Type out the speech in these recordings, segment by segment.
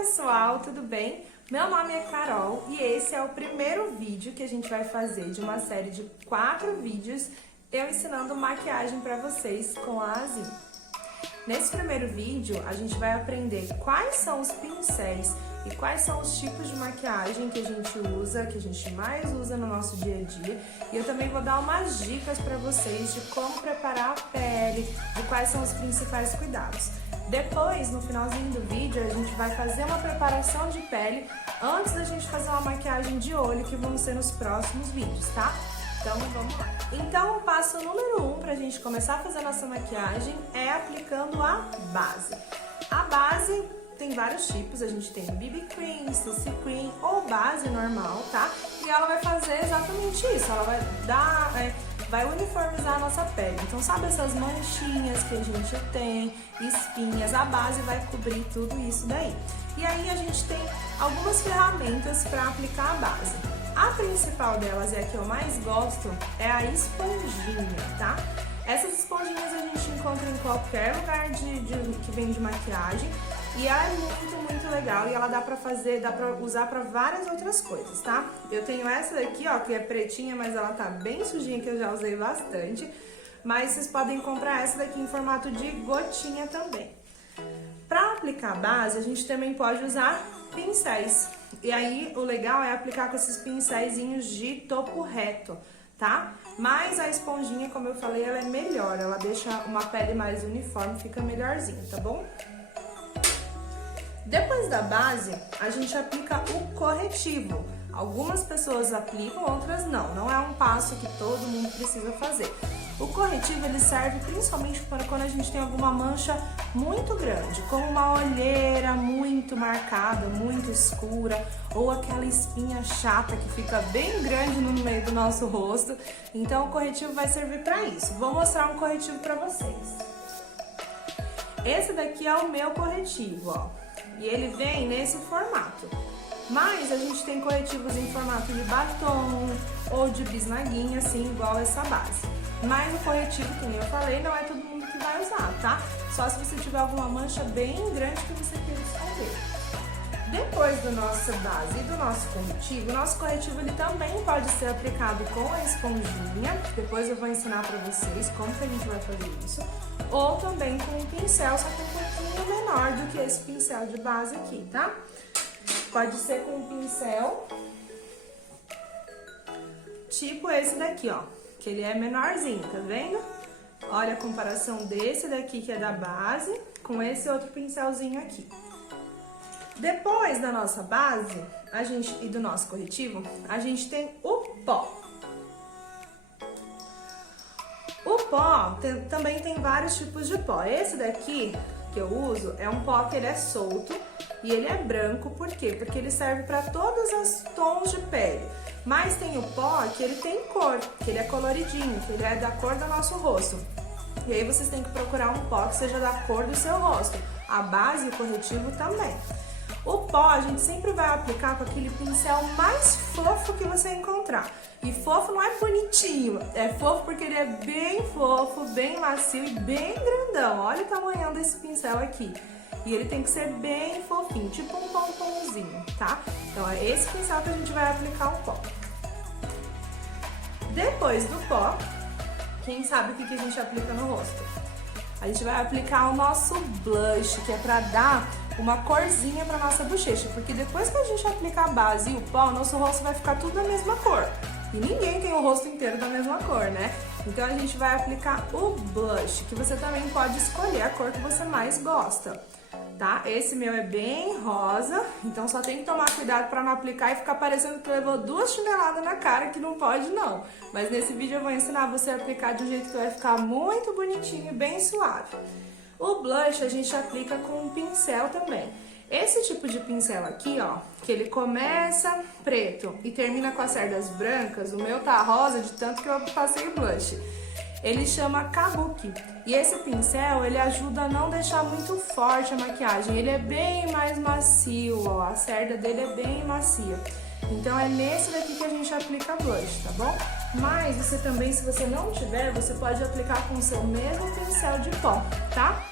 pessoal, tudo bem? Meu nome é Carol e esse é o primeiro vídeo que a gente vai fazer de uma série de 4 vídeos eu ensinando maquiagem para vocês com a Azim. Nesse primeiro vídeo a gente vai aprender quais são os pincéis e quais são os tipos de maquiagem que a gente usa, que a gente mais usa no nosso dia a dia. E eu também vou dar umas dicas para vocês de como preparar a pele, de quais são os principais cuidados. Depois, no finalzinho do vídeo, a gente vai fazer uma preparação de pele antes da gente fazer uma maquiagem de olho, que vão ser nos próximos vídeos, tá? Então, vamos lá. Então, o passo número 1 para a gente começar a fazer nossa maquiagem é aplicando a base. A base tem vários tipos, a gente tem BB Cream, CC Cream ou base normal, tá? E ela vai fazer exatamente isso, ela vai dar... vai uniformizar a nossa pele. Então, sabe essas manchinhas que a gente tem, espinhas, a base vai cobrir tudo isso daí. E aí a gente tem algumas ferramentas para aplicar a base. A principal delas, e a que eu mais gosto, é a esponjinha, tá? Essas esponjinhas a gente encontra em qualquer lugar que vende maquiagem e ela é muito legal e ela dá pra usar pra várias outras coisas, tá? Eu tenho essa daqui, ó, que é pretinha, mas ela tá bem sujinha, que eu já usei bastante. Mas vocês podem comprar essa daqui em formato de gotinha também. Pra aplicar a base, a gente também pode usar pincéis. E aí, o legal é aplicar com esses pincéisinhos de topo reto, tá? Mas a esponjinha, como eu falei, ela é melhor. Ela deixa uma pele mais uniforme, fica melhorzinho, tá bom? Depois da base, a gente aplica o corretivo. Algumas pessoas aplicam, outras não. Não é um passo que todo mundo precisa fazer. O corretivo, ele serve principalmente para quando a gente tem alguma mancha muito grande, como uma olheira muito marcada, muito escura, ou aquela espinha chata que fica bem grande no meio do nosso rosto. Então, o corretivo vai servir para isso. Vou mostrar um corretivo para vocês. Esse daqui é o meu corretivo, ó. E ele vem nesse formato. Mas a gente tem corretivos em formato de batom ou de bisnaguinha, assim, igual essa base. Mas o corretivo, como eu falei, não é todo mundo que vai usar, tá? Só se você tiver alguma mancha bem grande que você queira esconder. Depois da nossa base e do nosso corretivo ele também pode ser aplicado com a esponjinha. Depois eu vou ensinar pra vocês como que a gente vai fazer isso. Ou também com um pincel, só que um pouquinho menor do que esse pincel de base aqui, tá? Pode ser com um pincel tipo esse daqui, ó. Que ele é menorzinho, tá vendo? Olha a comparação desse daqui, que é da base, com esse outro pincelzinho aqui. Depois da nossa base e do nosso corretivo, a gente tem o pó. O pó também tem vários tipos de pó. Esse daqui que eu uso é um pó que ele é solto e ele é branco. Por quê? Porque ele serve para todos os tons de pele. Mas tem o pó que ele tem cor, que ele é coloridinho, que ele é da cor do nosso rosto. E aí vocês têm que procurar um pó que seja da cor do seu rosto. A base e o corretivo também. O pó a gente sempre vai aplicar com aquele pincel mais fofo que você encontrar. E fofo não é bonitinho, é fofo porque ele é bem fofo, bem macio e bem grandão. Olha o tamanho desse pincel aqui. E ele tem que ser bem fofinho, tipo um pomponzinho, tá? Então é esse pincel que a gente vai aplicar o pó. Depois do pó, quem sabe o que a gente aplica no rosto? A gente vai aplicar o nosso blush, que é pra dar uma corzinha pra nossa bochecha. Porque depois que a gente aplicar a base e o pó, nosso rosto vai ficar tudo da mesma cor. E ninguém tem o rosto inteiro da mesma cor, né? Então a gente vai aplicar o blush, que você também pode escolher a cor que você mais gosta. Tá? Esse meu é bem rosa, então só tem que tomar cuidado para não aplicar e ficar parecendo que levou 2 chineladas na cara, que não pode não. Mas nesse vídeo eu vou ensinar você a aplicar de um jeito que vai ficar muito bonitinho e bem suave. O blush a gente aplica com um pincel também. Esse tipo de pincel aqui, ó, que ele começa preto e termina com as cerdas brancas, o meu tá rosa de tanto que eu passei o blush. Ele chama Kabuki. E esse pincel, ele ajuda a não deixar muito forte a maquiagem. Ele é bem mais macio, ó. A cerda dele é bem macia. Então é nesse daqui que a gente aplica blush, tá bom? Mas você também, se você não tiver, você pode aplicar com o seu mesmo pincel de pó, tá?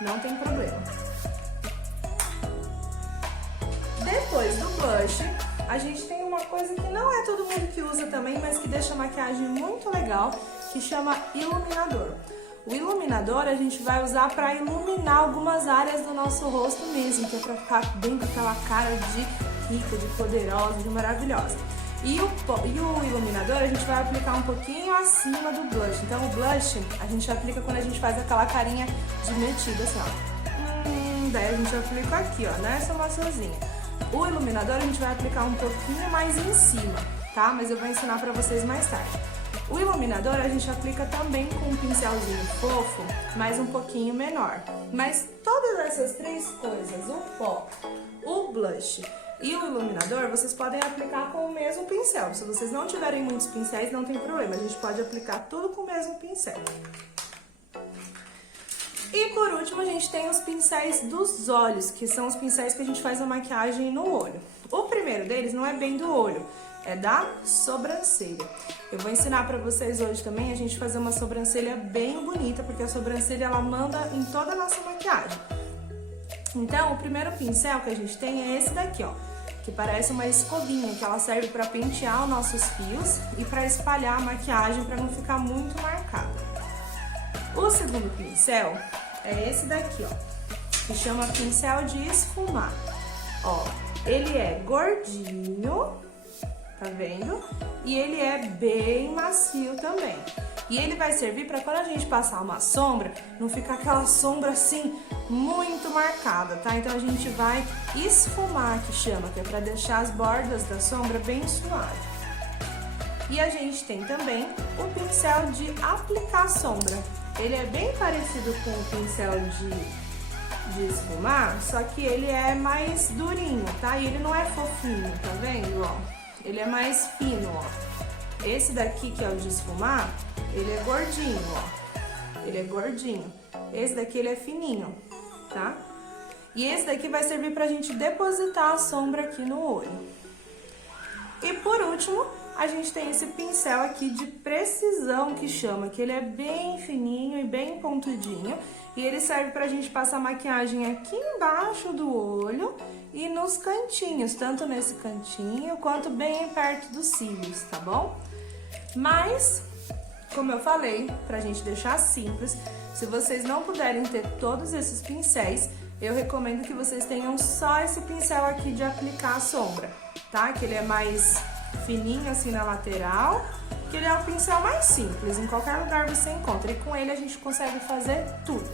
Não tem problema. blush, a gente tem uma coisa que não é todo mundo que usa também, mas que deixa a maquiagem muito legal, que chama iluminador. O iluminador a gente vai usar para iluminar algumas áreas do nosso rosto mesmo, que é para ficar bem com aquela cara de rica, de poderosa, de maravilhosa. E o iluminador a gente vai aplicar um pouquinho acima do blush. Então o blush a gente aplica quando a gente faz aquela carinha de metida, assim, ó. Daí a gente aplica aqui, ó, nessa maçãzinha. O iluminador a gente vai aplicar um pouquinho mais em cima, tá? Mas eu vou ensinar pra vocês mais tarde. O iluminador a gente aplica também com um pincelzinho fofo, mas um pouquinho menor. Mas todas essas três coisas, o pó, o blush e o iluminador, vocês podem aplicar com o mesmo pincel. Se vocês não tiverem muitos pincéis, não tem problema. A gente pode aplicar tudo com o mesmo pincel. E por último, a gente tem os pincéis dos olhos, que são os pincéis que a gente faz a maquiagem no olho. O primeiro deles não é bem do olho, é da sobrancelha. Eu vou ensinar pra vocês hoje também a gente fazer uma sobrancelha bem bonita, porque a sobrancelha ela manda em toda a nossa maquiagem. Então, o primeiro pincel que a gente tem é esse daqui, ó, que parece uma escovinha, que ela serve pra pentear os nossos fios e pra espalhar a maquiagem pra não ficar muito marcada. O segundo pincel é esse daqui, ó, que chama pincel de esfumar. Ó, ele é gordinho, tá vendo? E ele é bem macio também. E ele vai servir para quando a gente passar uma sombra, não ficar aquela sombra assim muito marcada, tá? Então a gente vai esfumar, que chama, que é para deixar as bordas da sombra bem suaves. E a gente tem também o pincel de aplicar sombra. Ele é bem parecido com o pincel de esfumar, só que ele é mais durinho, tá? E ele não é fofinho, tá vendo, ó? Ele é mais fino, ó. Esse daqui, que é o de esfumar, ele é gordinho, ó. Ele é gordinho. Esse daqui, ele é fininho, tá? E esse daqui vai servir pra gente depositar a sombra aqui no olho. E por último, a gente tem esse pincel aqui de precisão, que chama, que ele é bem fininho e bem pontudinho. E ele serve pra gente passar maquiagem aqui embaixo do olho e nos cantinhos, tanto nesse cantinho quanto bem perto dos cílios, tá bom? Mas, como eu falei, pra gente deixar simples, se vocês não puderem ter todos esses pincéis, eu recomendo que vocês tenham só esse pincel aqui de aplicar a sombra, tá? Que ele é mais fininho assim na lateral, que ele é o pincel mais simples, em qualquer lugar você encontra, e com ele a gente consegue fazer tudo.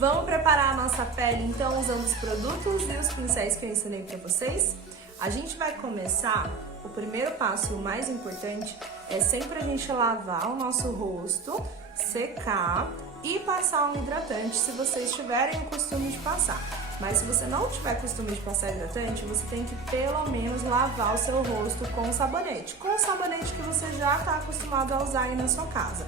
Vamos preparar a nossa pele então usando os produtos e os pincéis que eu ensinei pra vocês? A gente vai começar, o primeiro passo e o mais importante é sempre a gente lavar o nosso rosto, secar e passar um hidratante se vocês tiverem o costume de passar. Mas se você não tiver costume de passar hidratante, você tem que pelo menos lavar o seu rosto com sabonete. Com o sabonete que você já está acostumado a usar aí na sua casa.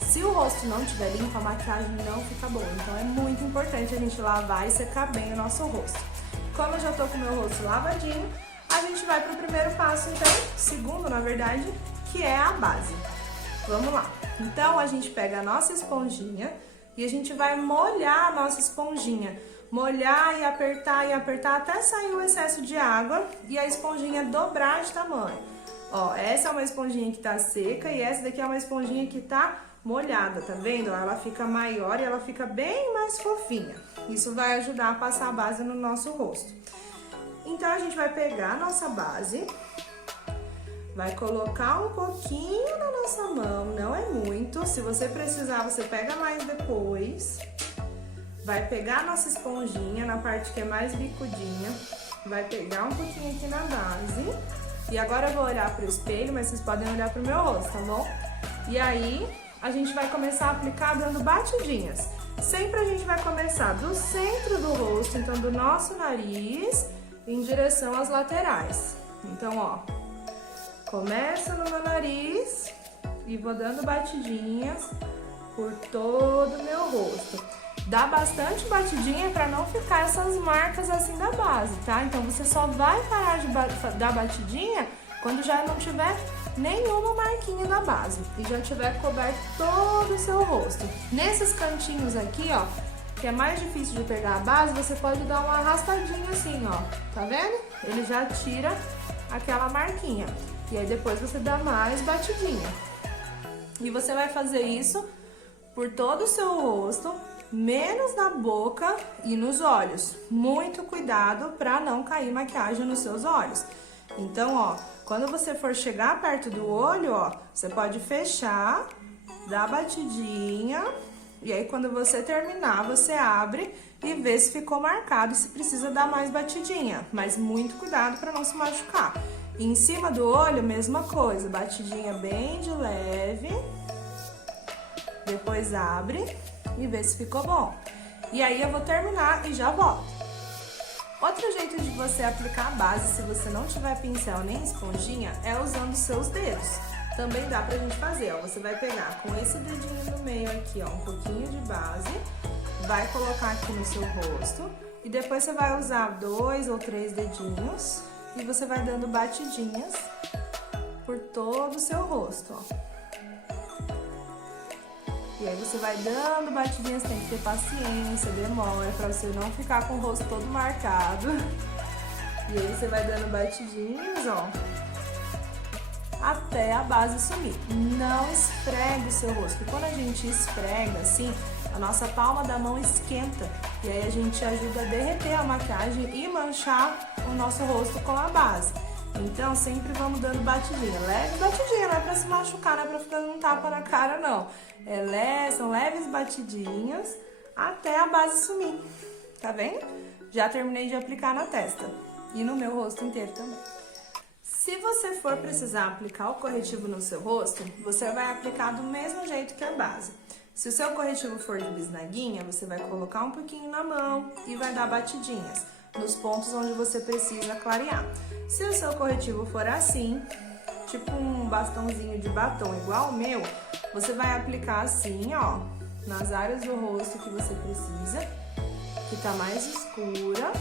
Se o rosto não estiver limpo, a maquiagem não fica boa. Então é muito importante a gente lavar e secar bem o nosso rosto. Como eu já tô com o meu rosto lavadinho, a gente vai pro primeiro passo, então, segundo na verdade, que é a base. Vamos lá. Então a gente pega a nossa esponjinha e a gente vai molhar a nossa esponjinha. Molhar e apertar até sair o excesso de água e a esponjinha dobrar de tamanho. Ó, essa é uma esponjinha que tá seca e essa daqui é uma esponjinha que tá molhada, tá vendo? Ela fica maior e ela fica bem mais fofinha. Isso vai ajudar a passar a base no nosso rosto. Então a gente vai pegar a nossa base, vai colocar um pouquinho na nossa mão, não é muito. Se você precisar, você pega mais depois. Vai pegar a nossa esponjinha na parte que é mais bicudinha, vai pegar um pouquinho aqui na base. E agora eu vou olhar pro espelho, mas vocês podem olhar pro meu rosto, tá bom? E aí, a gente vai começar a aplicar dando batidinhas. Sempre a gente vai começar do centro do rosto, então do nosso nariz, em direção às laterais. Então, ó, começa no meu nariz e vou dando batidinhas por todo o meu rosto. Dá bastante batidinha para não ficar essas marcas assim da base, tá? Então você só vai parar de dar batidinha quando já não tiver nenhuma marquinha da base e já tiver coberto todo o seu rosto. Nesses cantinhos aqui, ó, que é mais difícil de pegar a base, você pode dar uma arrastadinha assim, ó. Tá vendo? Ele já tira aquela marquinha. E aí depois você dá mais batidinha. E você vai fazer isso por todo o seu rosto, menos na boca e nos olhos. Muito cuidado para não cair maquiagem nos seus olhos. Então, ó, quando você for chegar perto do olho, ó, você pode fechar, dar a batidinha, e aí quando você terminar, você abre e vê se ficou marcado, se precisa dar mais batidinha. Mas muito cuidado para não se machucar. E em cima do olho, mesma coisa, batidinha bem de leve. Depois abre e vê se ficou bom. E aí eu vou terminar e já volto. Outro jeito de você aplicar a base, se você não tiver pincel nem esponjinha, é usando seus dedos. Também dá pra gente fazer, ó. Você vai pegar com esse dedinho no meio aqui, ó, um pouquinho de base, vai colocar aqui no seu rosto e depois você vai usar 2 ou 3 dedinhos e você vai dando batidinhas por todo o seu rosto, ó. E aí você vai dando batidinhas, tem que ter paciência, demora, pra você não ficar com o rosto todo marcado. E aí você vai dando batidinhas, ó, até a base sumir. Não esfregue o seu rosto, porque quando a gente esfrega assim, a nossa palma da mão esquenta. E aí a gente ajuda a derreter a maquiagem e manchar o nosso rosto com a base. Então, sempre vamos dando batidinha. Leve batidinha, não é pra se machucar, não é pra ficar dando um tapa na cara, não. São leves batidinhas até a base sumir. Tá vendo? Já terminei de aplicar na testa e no meu rosto inteiro também. Se você for precisar aplicar o corretivo no seu rosto, você vai aplicar do mesmo jeito que a base. Se o seu corretivo for de bisnaguinha, você vai colocar um pouquinho na mão e vai dar batidinhas nos pontos onde você precisa clarear. Se o seu corretivo for assim, tipo um bastãozinho de batom igual o meu, você vai aplicar assim, ó, nas áreas do rosto que você precisa, que tá mais escura,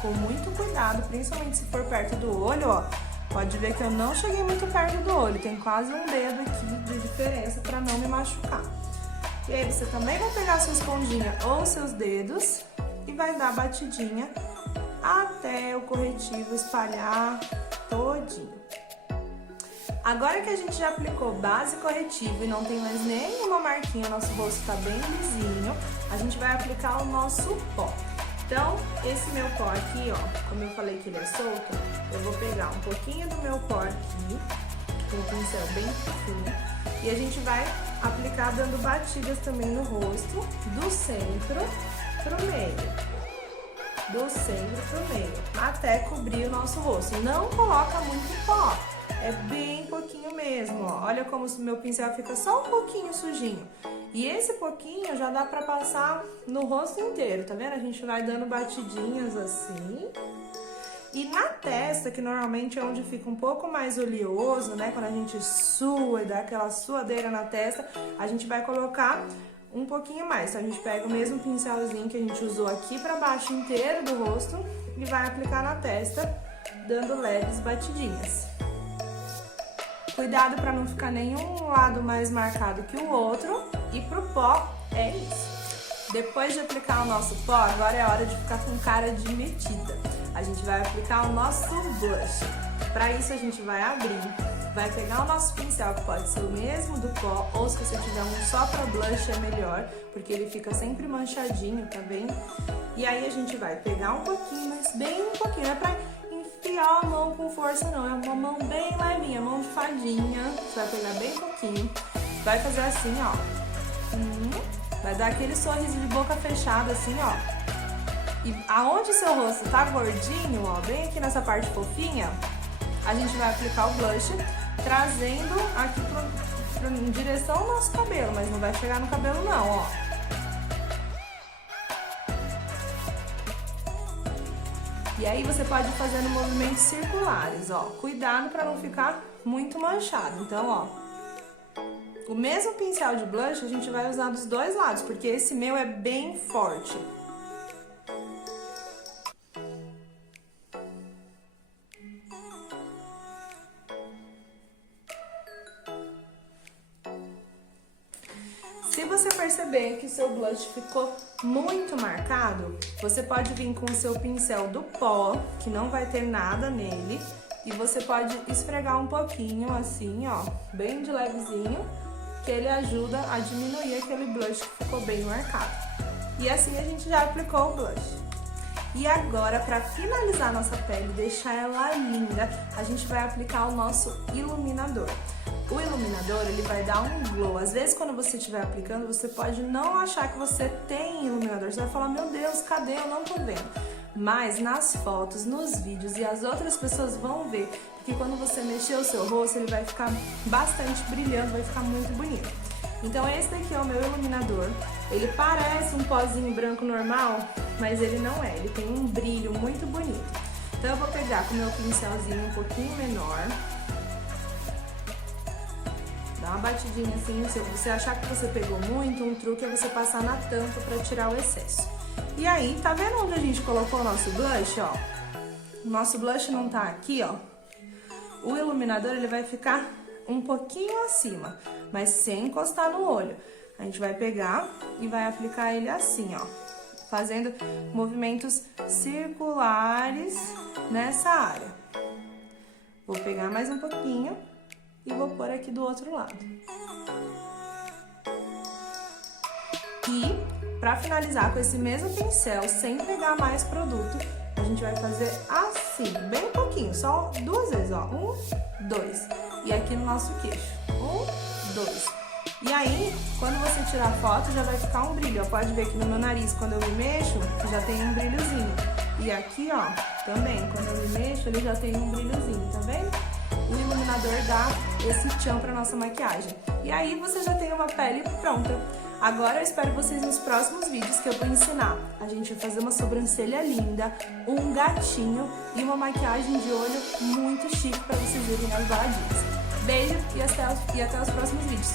com muito cuidado, principalmente se for perto do olho, ó. Pode ver que eu não cheguei muito perto do olho, tem quase um dedo aqui de diferença para não me machucar. E aí você também vai pegar sua esponjinha ou seus dedos e vai dar batidinha até o corretivo espalhar todinho. Agora que a gente já aplicou base e corretivo e não tem mais nenhuma marquinha, o nosso rosto tá bem lisinho, a gente vai aplicar o nosso pó. Então, esse meu pó aqui, ó, como eu falei que ele é solto, eu vou pegar um pouquinho do meu pó aqui, com um pincel bem fofinho, e a gente vai aplicar dando batidas também no rosto, do centro pro meio. Do centro pro meio, até cobrir o nosso rosto. Não coloca muito pó, é bem pouquinho mesmo, ó. Olha como o meu pincel fica só um pouquinho sujinho. E esse pouquinho já dá pra passar no rosto inteiro, tá vendo? A gente vai dando batidinhas assim. E na testa, que normalmente é onde fica um pouco mais oleoso, né? Quando a gente sua e dá aquela suadeira na testa, a gente vai colocar um pouquinho mais. Então, a gente pega o mesmo pincelzinho que a gente usou aqui pra baixo inteiro do rosto e vai aplicar na testa, dando leves batidinhas. Cuidado pra não ficar nenhum lado mais marcado que o outro. E pro pó, é isso. Depois de aplicar o nosso pó, agora é a hora de ficar com cara de metida. A gente vai aplicar o nosso blush. Pra isso, a gente vai abrir, vai pegar o nosso pincel, que pode ser o mesmo do pó, ou se você tiver um só pra blush é melhor, porque ele fica sempre manchadinho, tá vendo? E aí a gente vai pegar um pouquinho, mas bem um pouquinho, não é pra enfiar a mão com força não, é uma mão bem levinha, mão de fadinha, você vai pegar bem pouquinho, vai fazer assim, ó, vai dar aquele sorriso de boca fechada assim, ó. E aonde seu rosto tá gordinho, ó, bem aqui nessa parte fofinha, a gente vai aplicar o blush, trazendo aqui em direção ao nosso cabelo, mas não vai chegar no cabelo não, ó. E aí você pode ir fazendo movimentos circulares, ó. Cuidado para não ficar muito manchado. Então, ó, o mesmo pincel de blush a gente vai usar dos dois lados, porque esse meu é bem forte. Se Se você perceber que seu blush ficou muito marcado, você pode vir com o seu pincel do pó, que não vai ter nada nele, e você pode esfregar um pouquinho assim, ó, bem de levezinho, que ele ajuda a diminuir aquele blush que ficou bem marcado. E assim a gente já aplicou o blush. E agora, para finalizar nossa pele, deixar ela linda, a gente vai aplicar o nosso iluminador. O iluminador, ele vai dar um glow. Às vezes, quando você estiver aplicando, você pode não achar que você tem iluminador. Você vai falar, meu Deus, cadê? Eu não tô vendo. Mas nas fotos, nos vídeos, e as outras pessoas vão ver que quando você mexer o seu rosto, ele vai ficar bastante brilhando, vai ficar muito bonito. Então esse daqui é o meu iluminador. Ele parece um pozinho branco normal, mas ele não é. Ele tem um brilho muito bonito. Então eu vou pegar com o meu pincelzinho um pouquinho menor. Dá uma batidinha assim, se você achar que você pegou muito, um truque é você passar na tampa pra tirar o excesso. E aí, tá vendo onde a gente colocou o nosso blush, ó? O nosso blush não tá aqui, ó. O iluminador, ele vai ficar um pouquinho acima, mas sem encostar no olho. A gente vai pegar e vai aplicar ele assim, ó, fazendo movimentos circulares nessa área. Vou pegar mais um pouquinho e vou pôr aqui do outro lado. E, pra finalizar com esse mesmo pincel, sem pegar mais produto, a gente vai fazer assim, bem pouquinho, só 2 vezes, ó. 1, 2. E aqui no nosso queixo. 1, 2. E aí, quando você tirar a foto, já vai ficar um brilho. Ó. Pode ver que no meu nariz, quando eu me mexo, já tem um brilhozinho. E aqui, ó, também, quando eu me mexo, ele já tem um brilhozinho, tá vendo? O iluminador dá esse tchan pra nossa maquiagem. E aí, você já tem uma pele pronta. Agora eu espero vocês nos próximos vídeos que eu vou ensinar. A gente vai fazer uma sobrancelha linda, um gatinho e uma maquiagem de olho muito chique para vocês irem nas baladinhas. Beijo e até os próximos vídeos.